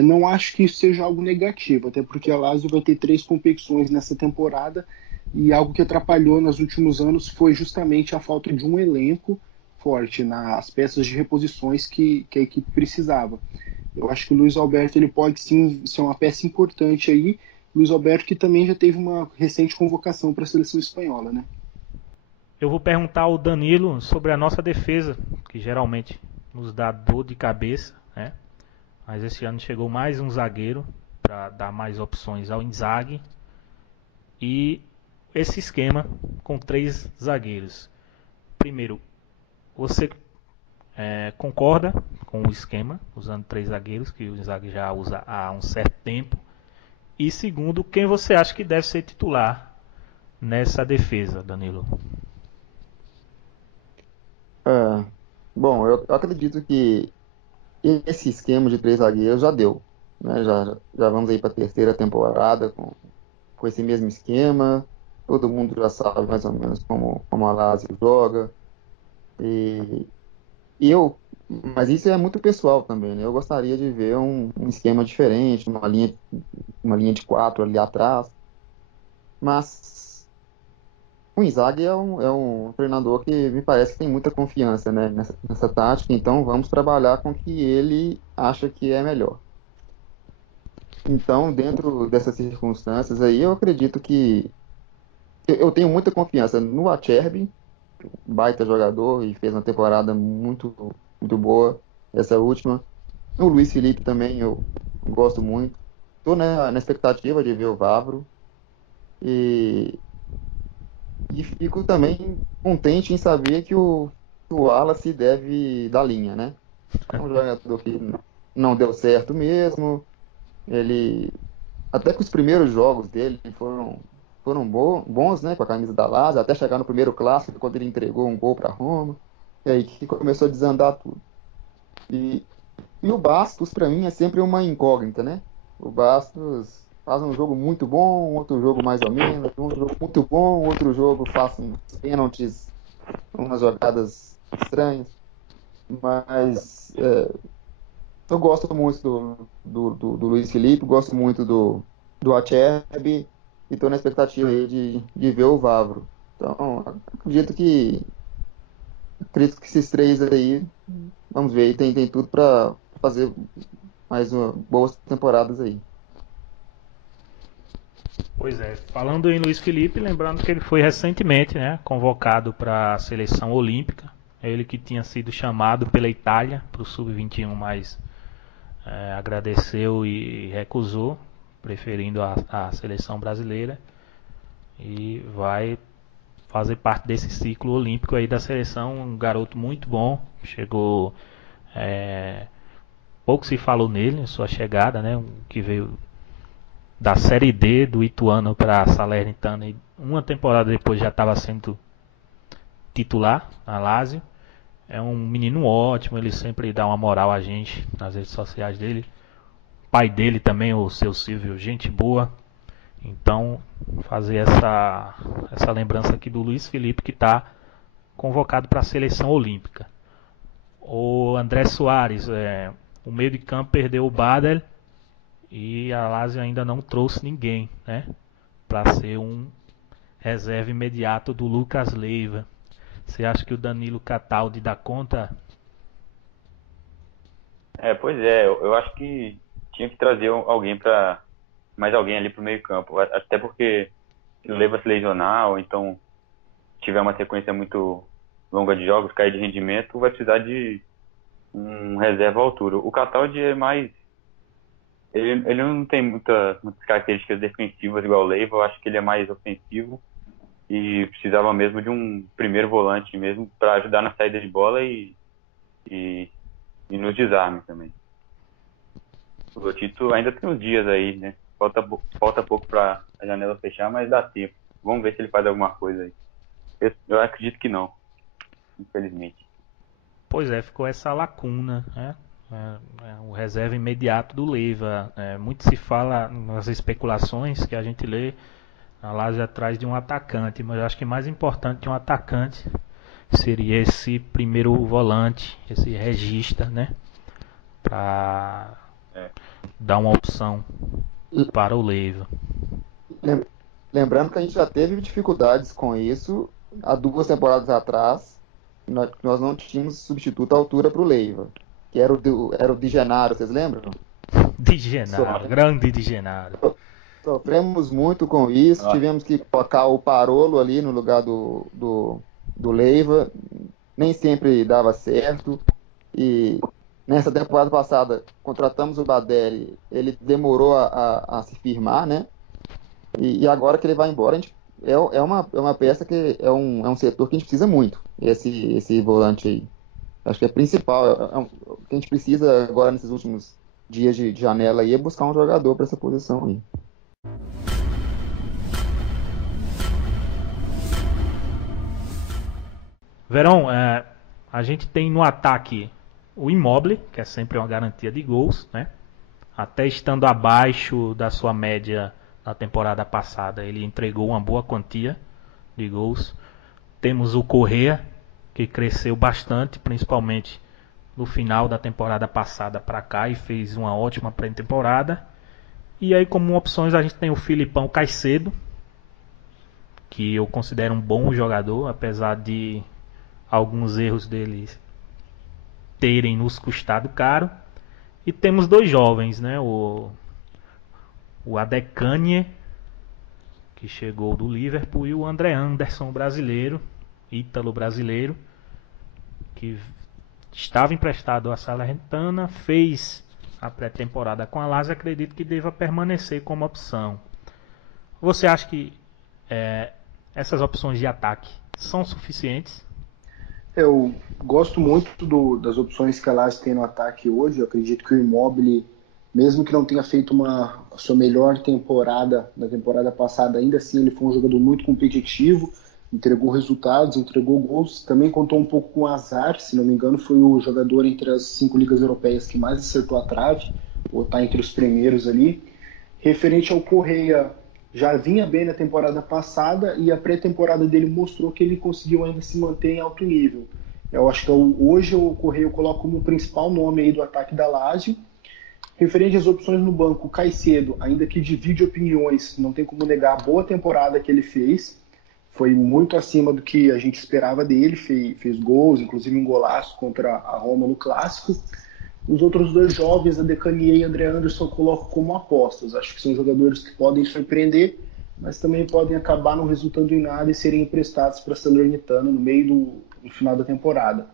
Não acho que isso seja algo negativo, até porque a Lazio vai ter 3 competições nessa temporada, e algo que atrapalhou nos últimos anos foi justamente a falta de um elenco forte nas peças de reposições que a equipe precisava. Eu acho que o Luiz Alberto ele pode sim ser uma peça importante aí, Luiz Alberto, que também já teve uma recente convocação para a seleção espanhola, né? Eu vou perguntar ao Danilo sobre a nossa defesa, que geralmente nos dá dor de cabeça, né? Mas esse ano chegou mais um zagueiro para dar mais opções ao Inzaghi. E esse esquema com 3 zagueiros. Primeiro, você concorda com o esquema, usando 3 zagueiros, que o Inzaghi já usa há um certo tempo? E segundo, quem você acha que deve ser titular nessa defesa, Danilo? Bom, eu acredito que esse esquema de 3 zagueiros já deu, né? Já vamos aí para a terceira temporada com esse mesmo esquema. Todo mundo já sabe mais ou menos como a Lazio joga. E mas isso é muito pessoal também, né? Eu gostaria de ver um esquema diferente, uma linha de 4 ali atrás. Mas o Inzaghi é um treinador que me parece que tem muita confiança, né, nessa tática, então vamos trabalhar com o que ele acha que é melhor. Então, dentro dessas circunstâncias aí, eu acredito que eu tenho muita confiança no Acerbi, baita jogador e fez uma temporada muito, muito boa, essa última. No Luiz Felipe também eu gosto muito. Estou na expectativa de ver o Vavro e fico também contente em saber que o Wallace deve da linha, né? É um jogador que não deu certo mesmo. Ele, até que os primeiros jogos dele foram bons, né, com a camisa da Lazio, até chegar no primeiro clássico, quando ele entregou um gol para Roma, e aí que começou a desandar tudo. E o Bastos, para mim, é sempre uma incógnita, né? O Bastos faz um jogo muito bom, outro jogo mais ou menos, um jogo muito bom, outro jogo faz uns pênaltis, umas jogadas estranhas, mas eu gosto muito do Luiz Felipe, gosto muito do Acerbi e estou na expectativa aí de ver o Vavro. Então, acredito que esses 3 aí, vamos ver, tem tudo para fazer boas temporadas aí. Pois é, falando em Luiz Felipe, lembrando que ele foi recentemente, né, convocado para a seleção olímpica. Ele que tinha sido chamado pela Itália para o Sub-21, mas agradeceu e recusou, preferindo a seleção brasileira. E vai fazer parte desse ciclo olímpico aí da seleção. Um garoto muito bom. Chegou... pouco se falou nele, sua chegada, né, que veio da Série D do Ituano para a Salernitana e uma temporada depois já estava sendo titular na Lazio. É um menino ótimo, ele sempre dá uma moral a gente nas redes sociais dele. O pai dele também, o seu Silvio, gente boa. Então, fazer essa lembrança aqui do Luiz Felipe, que está convocado para a seleção olímpica. O André Soares, o meio de campo perdeu o Badel e a Lazio ainda não trouxe ninguém, né, para ser um reserva imediato do Lucas Leiva. Você acha que o Danilo Cataldi dá conta? Pois é, eu acho que tinha que trazer mais alguém ali pro meio campo, até porque se o Leiva se lesionar ou então tiver uma sequência muito longa de jogos, cair de rendimento, vai precisar de um reserva à altura. O Cataldi é mais... Ele não tem muitas características defensivas igual o Leiva, eu acho que ele é mais ofensivo e precisava mesmo de um primeiro volante mesmo para ajudar na saída de bola e nos desarmes também. O Lotito ainda tem uns dias aí, né? Falta pouco para a janela fechar, mas dá tempo. Vamos ver se ele faz alguma coisa aí. Eu acredito que não, infelizmente. Pois é, ficou essa lacuna, né? O reserva imediato do Leiva. Muito se fala nas especulações que a gente lê a Lazio atrás de um atacante, mas eu acho que mais importante que um atacante seria esse primeiro volante, esse regista, né? Para dar uma opção para o Leiva. Lembrando que a gente já teve dificuldades com isso há 2 temporadas atrás. Nós não tínhamos substituto à altura para o Leiva, que era o Di Gennaro, vocês lembram? Di Gennaro, grande Di Gennaro. Sofremos muito com isso, Nossa. tivemos que colocar o Parolo ali no lugar do Leiva, nem sempre dava certo. E nessa temporada passada contratamos o Badelli, ele demorou a se firmar, né? E agora que ele vai embora, é uma peça que é um setor que a gente precisa muito, esse volante aí. Acho que é principal, o que a gente precisa agora nesses últimos dias de janela aí é buscar um jogador para essa posição aí. Verão, a gente tem no ataque o Immobile, que é sempre uma garantia de gols, né? Até estando abaixo da sua média na temporada passada, ele entregou uma boa quantia de gols. Temos o Correa, que cresceu bastante, principalmente no final da temporada passada para cá, e fez uma ótima pré-temporada. E aí, como opções, a gente tem o Filipão Caicedo, que eu considero um bom jogador, apesar de alguns erros dele terem nos custado caro. E temos dois jovens, né? O Adekanye, que chegou do Liverpool, e o André Anderson, brasileiro, ítalo brasileiro, que estava emprestado à Salernitana, fez a pré-temporada com a Lazio, acredito que deva permanecer como opção. Você acha que essas opções de ataque são suficientes? Eu gosto muito das opções que a Lazio tem no ataque hoje. Eu acredito que o Immobile, mesmo que não tenha feito a sua melhor temporada na temporada passada, ainda assim ele foi um jogador muito competitivo, entregou resultados, entregou gols, também contou um pouco com o azar, se não me engano foi o jogador entre as 5 ligas europeias que mais acertou a trave, ou está entre os primeiros ali. Referente ao Correa, já vinha bem na temporada passada e a pré-temporada dele mostrou que ele conseguiu ainda se manter em alto nível. Eu acho que hoje o Correa eu coloco como o principal nome aí do ataque da Lazio. Referente às opções no banco, o Caicedo, ainda que divide opiniões, não tem como negar a boa temporada que ele fez. Foi muito acima do que a gente esperava dele, fez gols, inclusive um golaço contra a Roma no Clássico. Os outros dois jovens, Adekanye e André Anderson, eu coloco como apostas. Acho que são jogadores que podem surpreender, mas também podem acabar não resultando em nada e serem emprestados para a Salernitana no meio do final da temporada.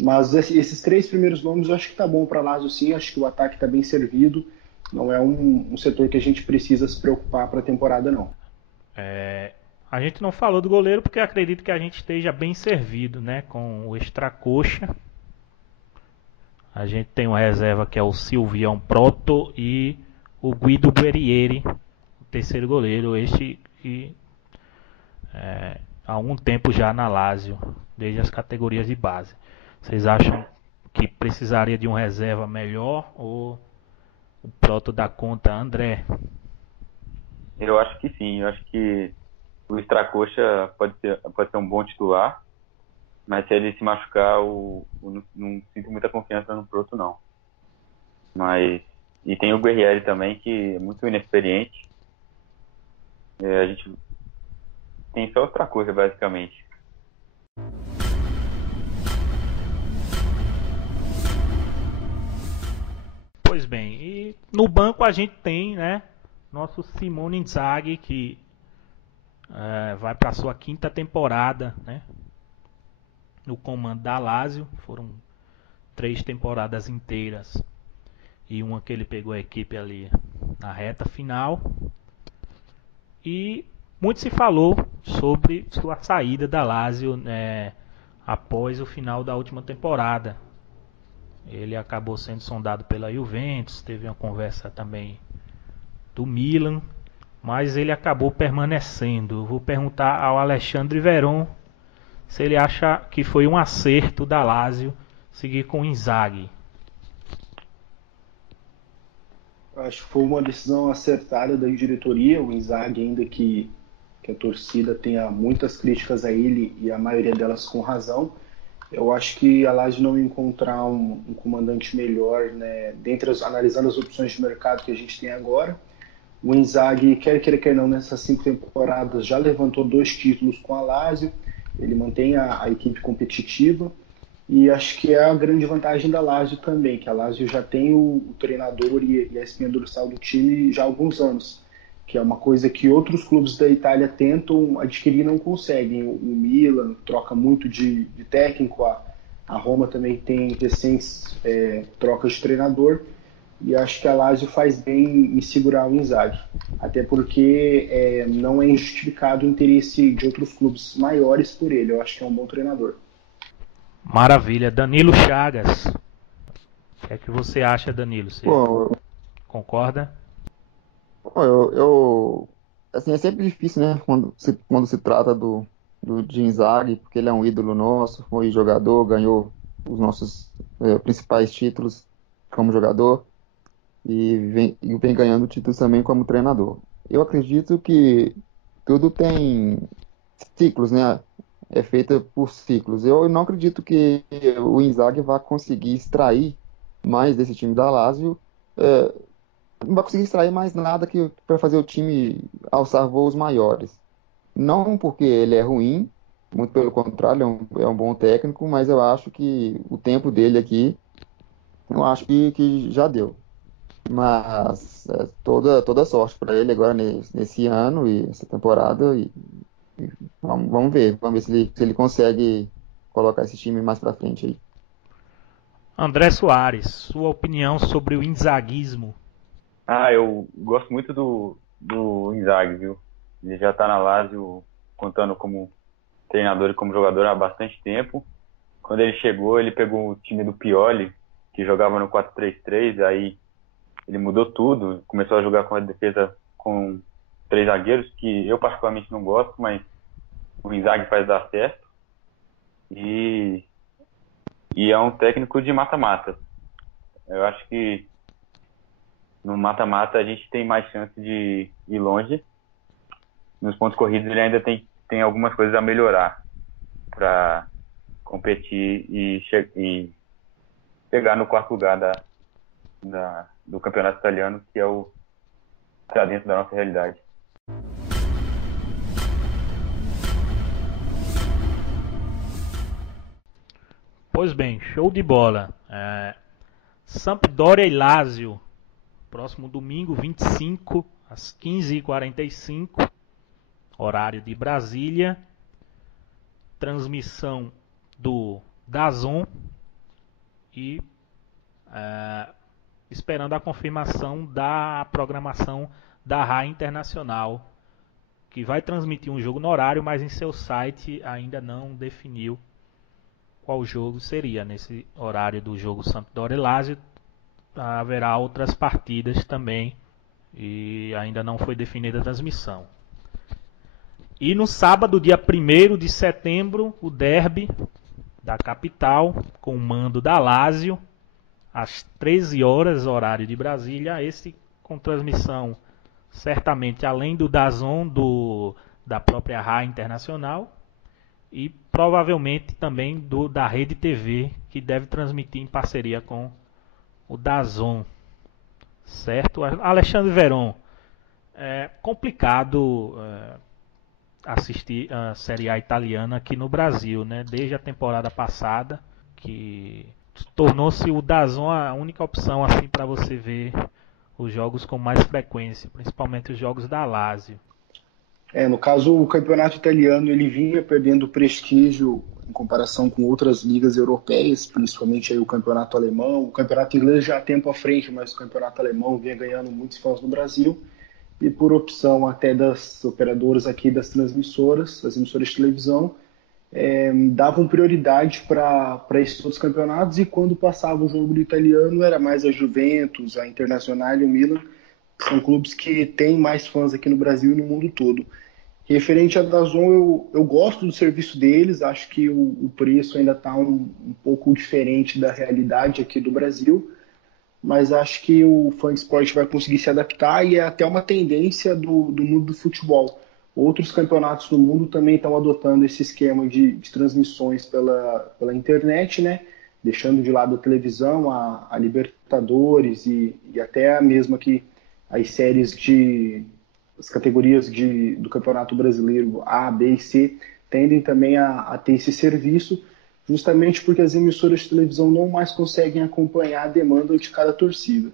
Mas esses 3 primeiros nomes eu acho que tá bom para Lazio sim, acho que o ataque está bem servido. Não é um setor que a gente precisa se preocupar para a temporada, não. A gente não falou do goleiro porque acredito que a gente esteja bem servido, né? Com o Extracoxa. A gente tem uma reserva que é o Silvião Proto e o Guido Guerrieri, o terceiro goleiro, este que há algum tempo já na Lazio, desde as categorias de base. Vocês acham que precisaria de um reserva melhor ou o Proto dá conta, André? Eu acho que sim, eu acho que o Extracoxa pode ser um bom titular, mas se ele se machucar, não sinto muita confiança no Proto, não. E tem o Guerrieri também, que é muito inexperiente. A gente tem só outra coisa, basicamente. Pois bem, e no banco a gente tem, né, nosso Simone Inzaghi, que vai para a sua 5ª temporada, né, no comando da Lazio. Foram 3 temporadas inteiras e uma que ele pegou a equipe ali na reta final. E muito se falou sobre sua saída da Lazio após o final da última temporada. Ele acabou sendo sondado pela Juventus, teve uma conversa também do Milan, mas ele acabou permanecendo. Vou perguntar ao Alexandre Veron se ele acha que foi um acerto da Lazio seguir com o Inzaghi. Acho que foi uma decisão acertada da diretoria. O Inzaghi, ainda que a torcida tenha muitas críticas a ele, e a maioria delas com razão, eu acho que a Lazio não encontrar um comandante melhor, né, analisando as opções de mercado que a gente tem agora. O Inzaghi, quer queira, quer não, nessas 5 temporadas já levantou 2 títulos com a Lazio, ele mantém a equipe competitiva, e acho que é a grande vantagem da Lazio também, que a Lazio já tem o treinador e a espinha dorsal do time já há alguns anos. que é uma coisa que outros clubes da Itália tentam adquirir e não conseguem. O Milan troca muito de técnico, a Roma também tem recentes trocas de treinador, e acho que a Lazio faz bem em segurar o Inzaghi, até porque não é injustificado o interesse de outros clubes maiores por ele. Eu acho que é um bom treinador. Maravilha. Danilo Chagas. O que é que você acha, Danilo? Você concorda? Assim, é sempre difícil, né, quando se trata do Inzaghi, porque ele é um ídolo nosso, foi jogador, ganhou os nossos principais títulos como jogador e vem ganhando títulos também como treinador. Eu acredito que tudo tem ciclos, né? É feito por ciclos. Eu não acredito que o Inzaghi vá conseguir extrair mais desse time da Lazio. Não vai conseguir extrair mais nada para fazer o time alçar voos maiores. Não porque ele é ruim, muito pelo contrário, é um bom técnico, mas eu acho que o tempo dele aqui, eu acho que já deu. Mas toda sorte para ele agora nesse ano e essa temporada. E vamos ver se ele consegue colocar esse time mais para frente aí. André Soares, sua opinião sobre o inzaguismo? Eu gosto muito do Inzaghi, viu? Ele já está na Lazio contando como treinador e como jogador há bastante tempo. Quando ele chegou, ele pegou o time do Pioli, que jogava no 4-3-3, aí ele mudou tudo, começou a jogar com a defesa com 3 zagueiros, que eu particularmente não gosto, mas o Inzaghi faz dar certo. E é um técnico de mata-mata. Eu acho que no mata-mata a gente tem mais chance de ir longe. Nos pontos corridos ele ainda tem algumas coisas a melhorar para competir e pegar no 4º lugar do campeonato italiano, que é o que está dentro da nossa realidade. Pois bem, show de bola. Sampdoria e Lazio, próximo domingo 25 às 15h45, horário de Brasília, transmissão do DAZN e esperando a confirmação da programação da RAI Internacional, que vai transmitir um jogo no horário, mas em seu site ainda não definiu qual jogo seria. Nesse horário do jogo Sampdoria e Lazio haverá outras partidas também e ainda não foi definida a transmissão. E no sábado, dia 1º de setembro, o derby da capital, com o mando da Lazio, às 13 horas, horário de Brasília, esse com transmissão certamente além do DAZN, da própria RAI Internacional, e provavelmente também da Rede TV, que deve transmitir em parceria com o DAZN. Certo? Alexandre Veron, é complicado assistir a Série A italiana aqui no Brasil, né? Desde a temporada passada, que tornou-se o DAZN a única opção assim para você ver os jogos com mais frequência, principalmente os jogos da Lazio. No caso, o campeonato italiano ele vinha perdendo prestígio em comparação com outras ligas europeias, principalmente aí o campeonato alemão. O campeonato inglês já há tempo à frente, mas o campeonato alemão vinha ganhando muitos fãs no Brasil. E por opção até das operadoras aqui das transmissoras, as emissoras de televisão, davam prioridade para esses outros campeonatos, e quando passava o jogo do italiano era mais a Juventus, a Internazionale e o Milan, que são clubes que têm mais fãs aqui no Brasil e no mundo todo. Referente à DAZN, eu gosto do serviço deles, acho que o preço ainda está um pouco diferente da realidade aqui do Brasil, mas acho que o FanSport vai conseguir se adaptar, e é até uma tendência do mundo do futebol. Outros campeonatos do mundo também estão adotando esse esquema de transmissões pela internet, né? Deixando de lado a televisão, a Libertadores e até mesmo aqui as séries as categorias do Campeonato Brasileiro A, B e C tendem também a ter esse serviço, justamente porque as emissoras de televisão não mais conseguem acompanhar a demanda de cada torcida.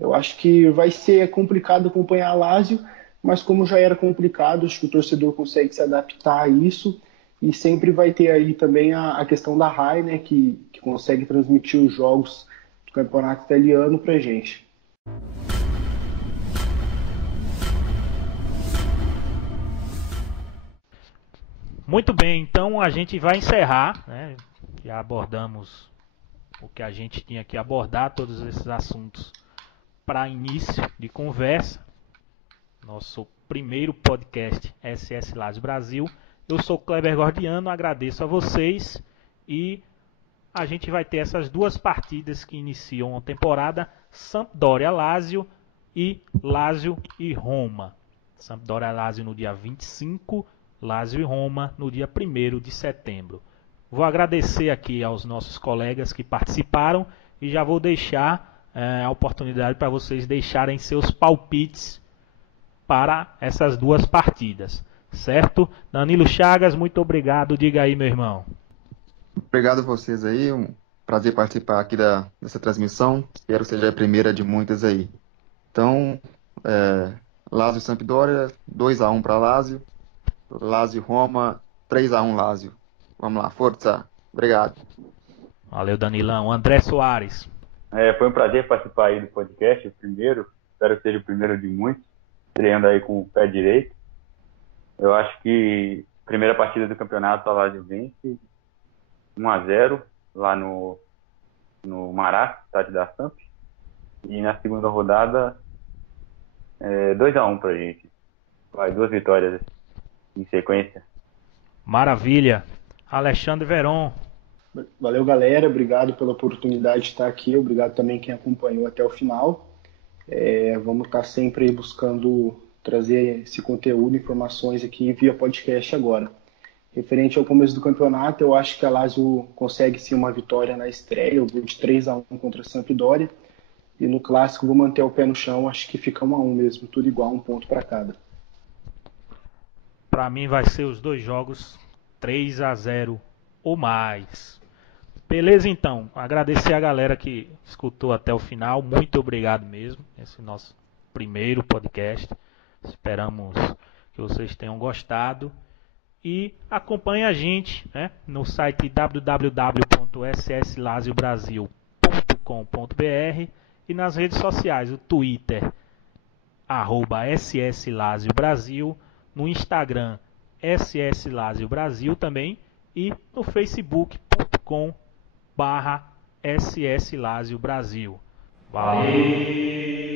Eu acho que vai ser complicado acompanhar a Lazio, mas como já era complicado, acho que o torcedor consegue se adaptar a isso. E sempre vai ter aí também a questão da Rai, né, que consegue transmitir os jogos do campeonato italiano pra gente. Muito bem, então a gente vai encerrar, né? Já abordamos o que a gente tinha que abordar, todos esses assuntos para início de conversa. Nosso primeiro podcast SS Lazio Brasil. Eu sou Kleber Gordiano, agradeço a vocês e a gente vai ter essas duas partidas que iniciam a temporada, Sampdoria Lazio e Lazio e Roma. Sampdoria Lazio no dia 25, Lazio e Roma no dia 1º de setembro. Vou agradecer aqui aos nossos colegas que participaram e já vou deixar a oportunidade para vocês deixarem seus palpites para essas duas partidas, certo? Danilo Chagas, muito obrigado. Diga aí, meu irmão. Obrigado a vocês aí, um prazer participar aqui dessa transmissão. Espero que seja a primeira de muitas aí. Então, Lazio e Sampdoria, 2-1 para Lazio. Lazio Roma, 3-1 Lazio. Vamos lá, força. Obrigado. Valeu, Danilão. André Soares. Foi um prazer participar aí do podcast, o primeiro. Espero que seja o primeiro de muitos. Estreando aí com o pé direito. Eu acho que primeira partida do campeonato a Lazio vence 1-0 lá no Mará, estádio da Samp. E na segunda rodada 2-1 pra gente. Vai, 2 vitórias em sequência. Maravilha. Alexandre Veron. Valeu, galera. Obrigado pela oportunidade de estar aqui. Obrigado também quem acompanhou até o final. Vamos estar sempre aí buscando trazer esse conteúdo, informações aqui via podcast agora. Referente ao começo do campeonato, eu acho que a Lazio consegue sim uma vitória na estreia. Eu vou de 3-1 contra a Sampdoria. E no clássico vou manter o pé no chão. Acho que fica 1-1 mesmo, tudo igual, 1 ponto para cada. Para mim vai ser os dois jogos 3-0 ou mais. Beleza, então. Agradecer a galera que escutou até o final. Muito obrigado mesmo. Esse é o nosso primeiro podcast. Esperamos que vocês tenham gostado. E acompanhe a gente, né, no site www.sslaziobrasil.com.br e nas redes sociais, o Twitter, @SSLazioBrasil, no Instagram, SSLazioBrasil também, e no facebook.com/SSLazioBrasil. Valeu!